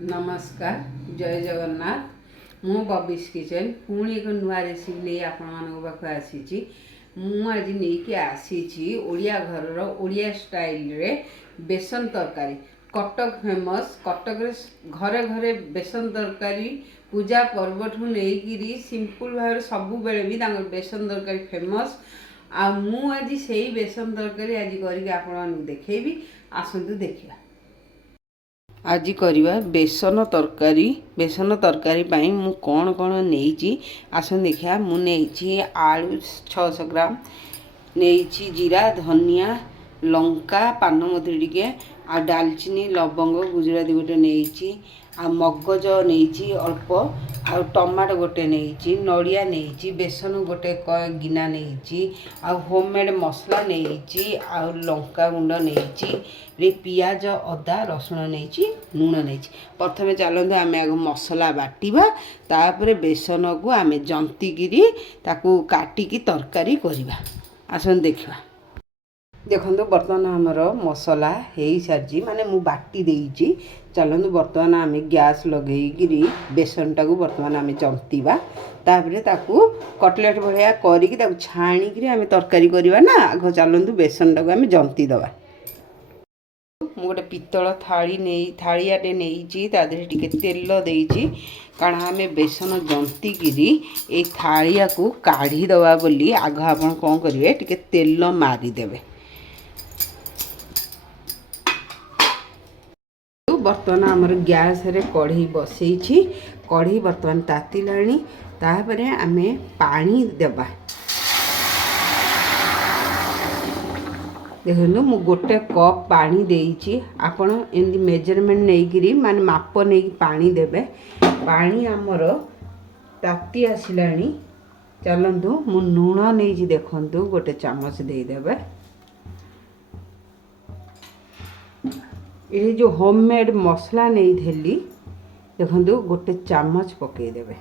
नमस्कार जय जगन्नाथ मु बबिश किचन पुणी एक नुआ रेसिपी नहीं आपण पाख आसी आज नहीं आसी ओडिया घर ओडिया स्टाइल रे बेसन तरकारी कटक फेमस कटक रे घरे घरे बेसन तरकारी पूजा पर्व ठू नहीं सिंपल भाव सबु बेले भी बेसन तरकारी फेमस आ मु आज से बेसन तरकारी आज करके आपण देखी आसतु देखिए। आज करवा बेसन तरकारी पाई मु कौन कौन नहीं आसन देखा मु नहीं आलू 600 ग्राम नहीं जीरा धनिया लंका पानमधुरी टिके आ डालचीनी लवंग गुजराती गोटे नहीं आ मगज नहीं अल्प आ टमाटो गोटे नहीं नड़िया नहीं बेसन गोटे गिना नहीं आ होममेड मसला नहीं आ लंका गुंड नहीं पियाज अदा रसुण नहीं लुण नहीं। प्रथम चलते आम आग मसला बाटिबा तापर बेसन को आम जंतिकी ताकू काटिकी तरकारी करवा आसन देखा। देखो बर्तमान आमर मसला हो सारी माने मु बाटी देइची चलतु बर्तमान आम गैस लगे बेसन टाक बर्तमान आम जंतीबा तापर ताकू कटलेट भाया करके छाणिकी आम तरकारी करवा ना आग चलतु बेसन टाक आम जंती दबा। मु गोटे पितल थाड़ियाटे नहीं टे तेल देइची कारण आम बेसन जंतिकी ए थाड़िया को काढ़ी दबा बोली आग आप कौन करेंगे टे तेल मारिदेवे। बर्तमान आमर गैस रे कढ़ई बसई कढ़ई बर्तमान तातिलाणी तापर आम पानी देबा। देखो मु गोटे कप पानी देइची आपण एमती मेजरमेंट नहीं माने माप नहीं पानी देबे। पानी आमर ताती आसिलाणी चलतु मु लुण नहीं देखंतु गोटे चामच देदेबे। ये जो होममेड मसला नहीं थेली देखंतु गोटे चामच पकईदेवे।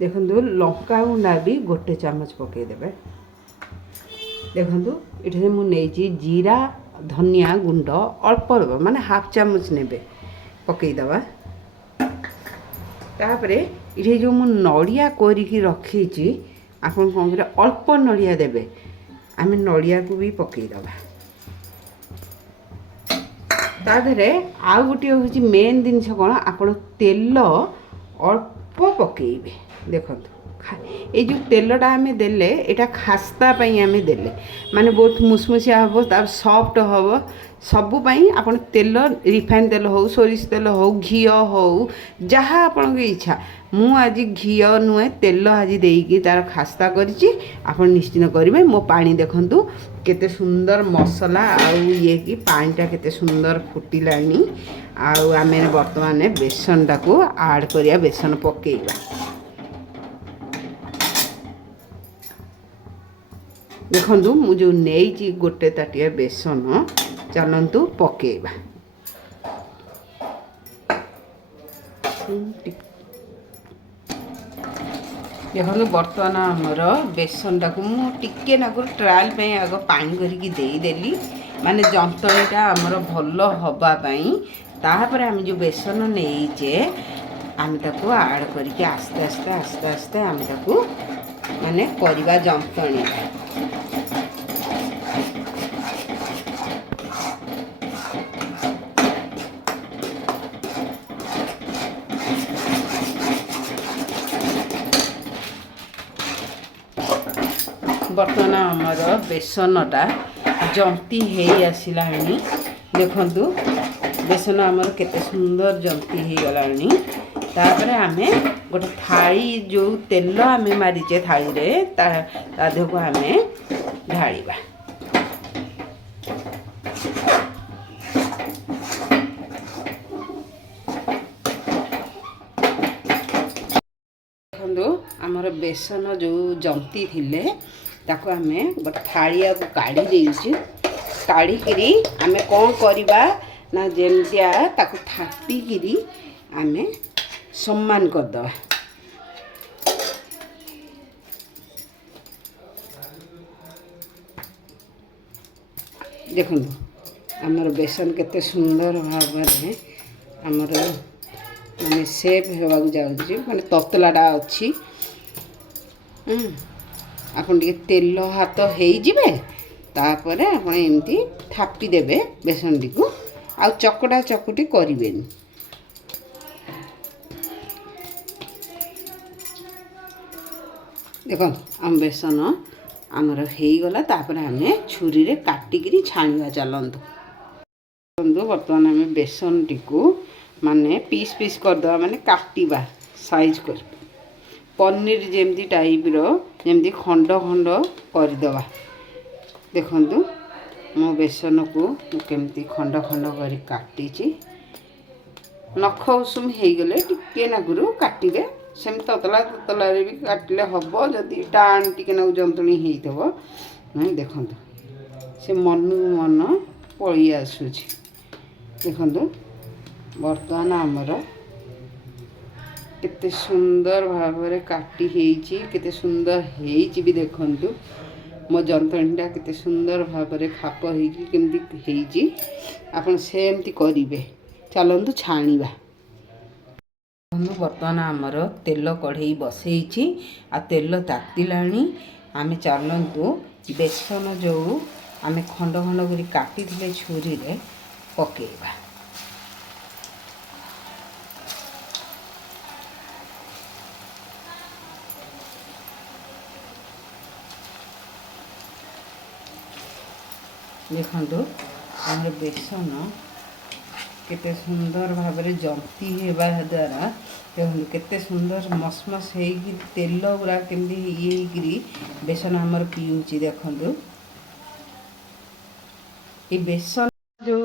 देखंतु लंका गुंडा भी गोटे चामच पकईदेवे। देखंतु ये मु नहीं जीरा धनिया गुंड अल्प माने हाफ चामच नेबे पकईदबा। तापर ये जो मु नड़िया कोरिकी रखी आपन कौन करे अल्प नड़िया देबे आम नड़िया को भी पकईदबा। ताधरे आउ गोटे हूँ मेन जिनस कौन आप तेल अल्प पकईबे। देखो ये जो तेलटा आम देले एटा खास्ता आम देले माने बहुत मुसमुसिया हम तार सॉफ्ट हम सबुपाई आप तेल रिफाइन तेल हो सोरिष तेल हो घी हो जहाँ आपण इच्छा मु आज घी नुहे तेल आज देकी तार खास्ता करिछि आपण निश्चित करेंगे। मो पानी देखंतु केते सुंदर मसला आउ ये कि पानीटा केते सुंदर फुटिलानी आउ आम बर्तमान बेसनटा को आड करिया बेसन पकेइबा। देखंतु मु जो नेइची गोटे ताटिया बेसन चलतु पकेइबा। देखो बर्तमान आमर बेसन टाक मुझे नाक ट्रायल पे आग पानी करके देदेली माने जंतणीटा आमर भल हवापाई तापर आम जो बेसन नहींचे आम ताको आड करके आस्ते आस्ते आस्ते आस्ते आम ताको माने करवा जंतणी। बर्तमान आमर बेसनटा जंती हो आसलानी देखंतु बेसन आमर केते सुंदर जंती हो गलानी। तापर आमे गोटे थाली जो तेल आमे मारिचे थाली रे ता देह को आमे ढालिबा। देखंतु आमर बेसन जो जंती थिले ताको आमे गोटे थालिया को काढ़ी देइछु काढ़ी आमे कौन करवा ना जेमतिया ताको थापिकी आमे सम्मान करदबा। देखंतु आमर बेसन केते सुंदर भाव में आमर माने सेप होगा जाऊँगी माने ततलाटा अच्छी आपन टे तेल हाथ हो तापर आप एमती थापी देवे बेसन टी को आ चकटा चकुटी करें देख आम बेसन आमर हो गला आम छुरी रे काटिकी छाणवा चलतु बर्तमान आम बेसन टी को माने पीस पीस करदे माने काटिबा साइज कर पनीर जेमती टाइप जमती खंड खंड करदे देखु मो बेसन को केमती खंड खंड कर काटी नख उषुम हो गले टिके नागुरु काटे सेम ततला ततला भी काटिले हम जदि टाण टिके नागु जंतुणी हो नहीं देखु से मन मन पलि आसूची देखु बर्तमान आमर केते सुंदर भाव में काटी केते सुंदर भी देखु मो जंतुणीटा केते सुंदर भाव में खाप होमती आप सेमती करेंगे चलतु छाणीबा बर्तमान आमर तेल कढ़ई बसई आ तेल तातिला आम चलतु बेसन जो आम खंड खंड कर काटी छुरी रे पकेबा देखु आम बेसन केते सुंदर भाव में जंती होगा द्वारा देखो केते सुंदर मसमस हो तेल गुरा केमती ये बेसन आमर पीऊँची देखु ये बेसन जो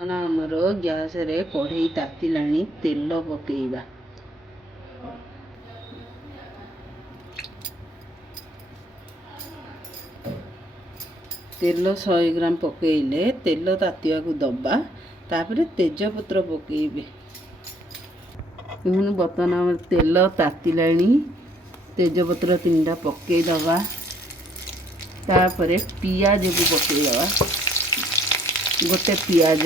आमर गैस रे कढ़ई तातिला तेल पकेबा तेल 100 ग्राम पकेले तेल तातिया को दबा तापर तेजपत्र पकेबे बर्तमान आम तेल तातिला तेजपत्र 3टा पकेदबा तापर पियाज को पकेदबा गोटे पियाज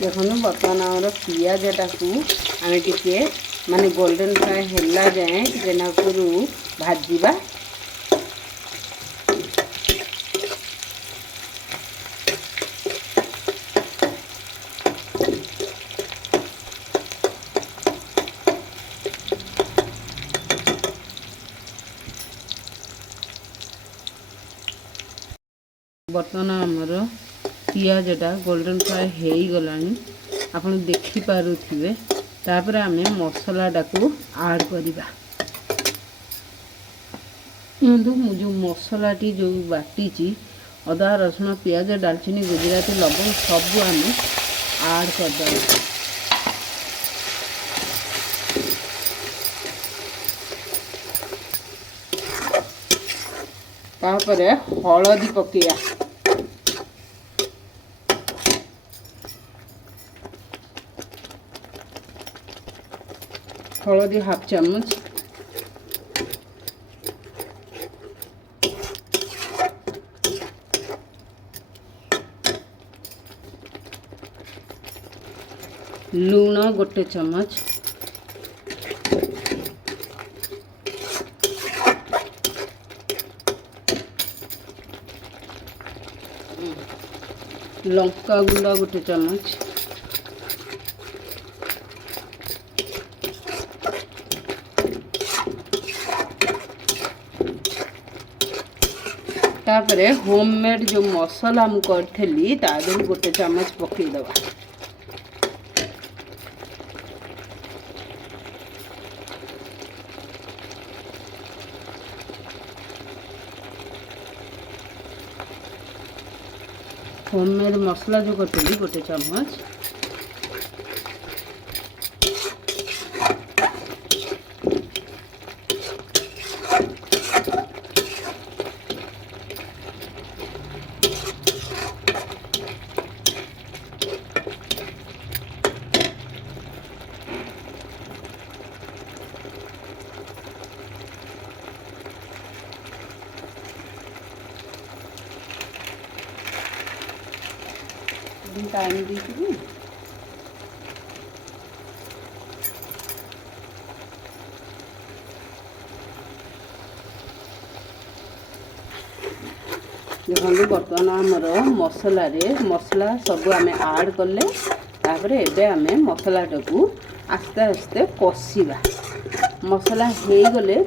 देखो बर्तमान आम पियाजटा को आम टे माने गोल्डन फ्राए होला जाए टे नाकुरु भाजीबा बर्तमान आमर पियाजटा गोल्डन फ्राए हो गला आपन देखिपे तापर आम मसलाटा को ऐड करवा जो मसलाटी जो बाटी अदा रसुण पियाज डालचीनी गुजराती लवंग सब आम ऐड करदे तापर हलदी पकेया हलदी हाफ चामच लूण ଲୁଣ 1 ଚାମଚ, ଲଙ୍କା ଗୁଣ୍ଡ 1 ଚାମଚ, तापरे होममेड जो मसला मु करथली ता देहु 1 चामच पकई दबा। होममेड मसला जो करथली 1 चामच, टाइम देखिए देखो बर्तमान आमर मसला सब आम ऐड कले एबे आम मसला टाकू आस्ते आस्ते कषिबा। मसला हो गले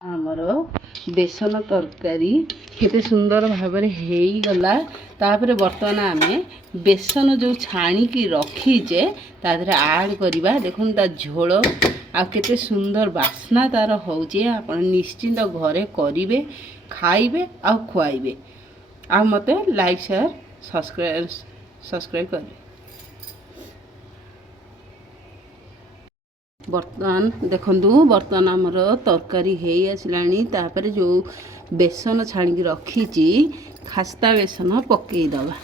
आमर बेसन तरकारी केते सुंदर भाव में गला। तापर बर्तमान आम बेसन जो छाणिकी रखीचे तादरे ऐड करवा। देखुन ता झोल आ केते सुंदर बास्ना तार होचे। आपण निश्चिंत घरे करिवे, खाइबे आ खुआइबे। आ मते लाइक शेयर सब्सक्राइब करें। बर्तमान देखंतु बर्तमान आमर तरकारी हे आसलानी। तापर जो बेसन छाणी रखीची खास्ता बेसन पकई दबा।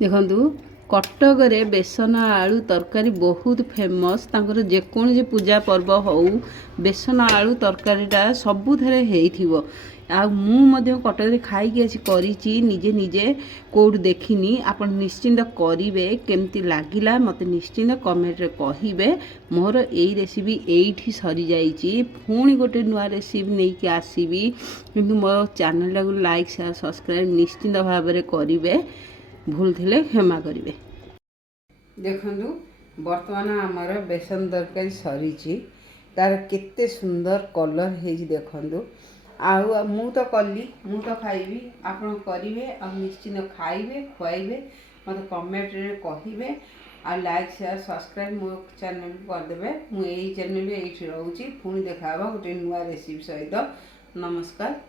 देखंतु कटक रे बेसन आलू तरकारी बहुत फेमस। तांकर जेकोसी पूजा पर्व हो बेसन आलू तरकारीटा सबुथरे हेइथिबो। आ मु मध्य कटक खाई आसी करिची निजे निजे कोड देखिनी। आपण निश्चिंत करिवे केमती लागिला मते निश्चिंत कमेंट रे कहिबे। मोर एई रेसिपी एइठी सरी जाईची। पुणी गोटे नुआ रेसिपी नै कि आसीबी, किंतु मो चैनल को लाइक शेयर सब्सक्राइब निश्चिंत भाव में करिवे। भूल थिले क्षमा करिवे। देखंतु वर्तमान आमर बेसन तरकारी सरीची। तार केते सुंदर कलर हेजी देखंतु। आउ मु तो कली मु तो खाइबी, आपण करिवे आ निश्चिंत खाइबे खुआइबे मते कमेंट रे कहिबे। आ लाइक शेयर सब्सक्राइब मो चैनल को कर देबे। मु एई चैनल एइठी रहूची। पुणी देखाबा गोटे नुआ रेसिपी सहित। नमस्कार।